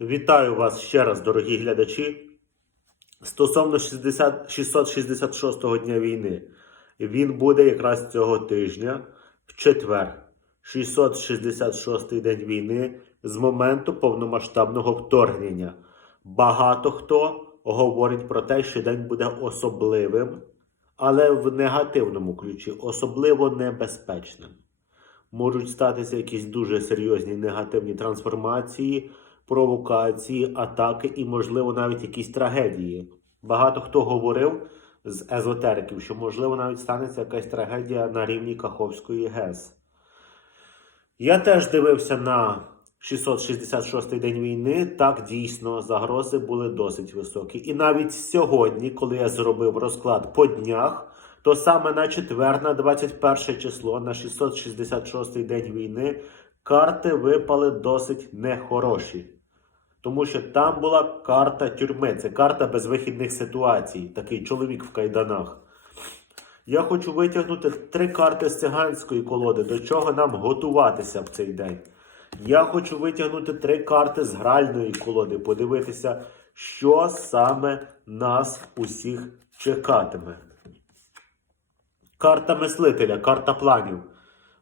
Вітаю вас ще раз, дорогі глядачі. Стосовно 60, 666-го дня війни, він буде якраз цього тижня, в четвер, 666-й день війни з моменту повномасштабного вторгнення. Багато хто говорить про те, що день буде особливим, але в негативному ключі, особливо небезпечним можуть статися якісь дуже серйозні негативні трансформації, провокації, атаки і, можливо, навіть якісь трагедії. Багато хто говорив з езотериків, що можливо навіть станеться якась трагедія на рівні Каховської ГЕС. Я теж дивився на 666-й день війни. Так дійсно загрози були досить високі. І навіть сьогодні, коли я зробив розклад по днях, то саме на четвер, на 21 число, на 666-й день війни, карти випали досить нехороші. Тому що там була карта тюрми, це карта безвихідних ситуацій, такий чоловік в кайданах. Я хочу витягнути три карти з циганської колоди, до чого нам готуватися в цей день. Я хочу витягнути три карти з гральної колоди, подивитися, що саме нас усіх чекатиме. Карта мислителя, карта планів.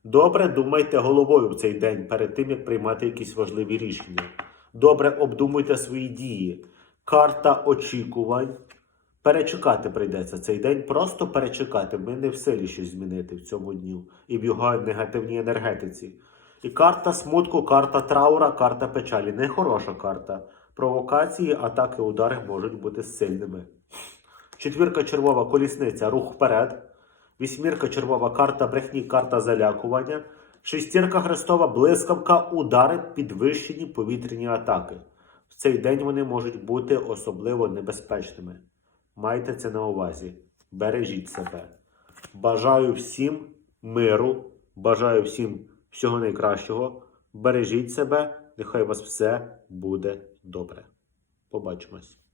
Добре думайте головою в цей день перед тим, як приймати якісь важливі рішення. Добре обдумуйте свої дії. Карта очікувань. Перечекати прийдеться цей день, просто перечекати. Ми не в силі щось змінити в цьому дню і в його негативній енергетиці. І карта смутку, карта траура, карта печалі. Нехороша карта. Провокації, атаки, удари можуть бути сильними. Четвірка червова колісниця, рух вперед. Вісьмірка червова карта брехні, карта залякування. Шестірка хрестова, блискавка, удари, підвищені повітряні атаки. В цей день вони можуть бути особливо небезпечними. Майте це на увазі. Бережіть себе. Бажаю всім миру, бажаю всім всього найкращого. Бережіть себе, нехай у вас все буде добре. Побачимось.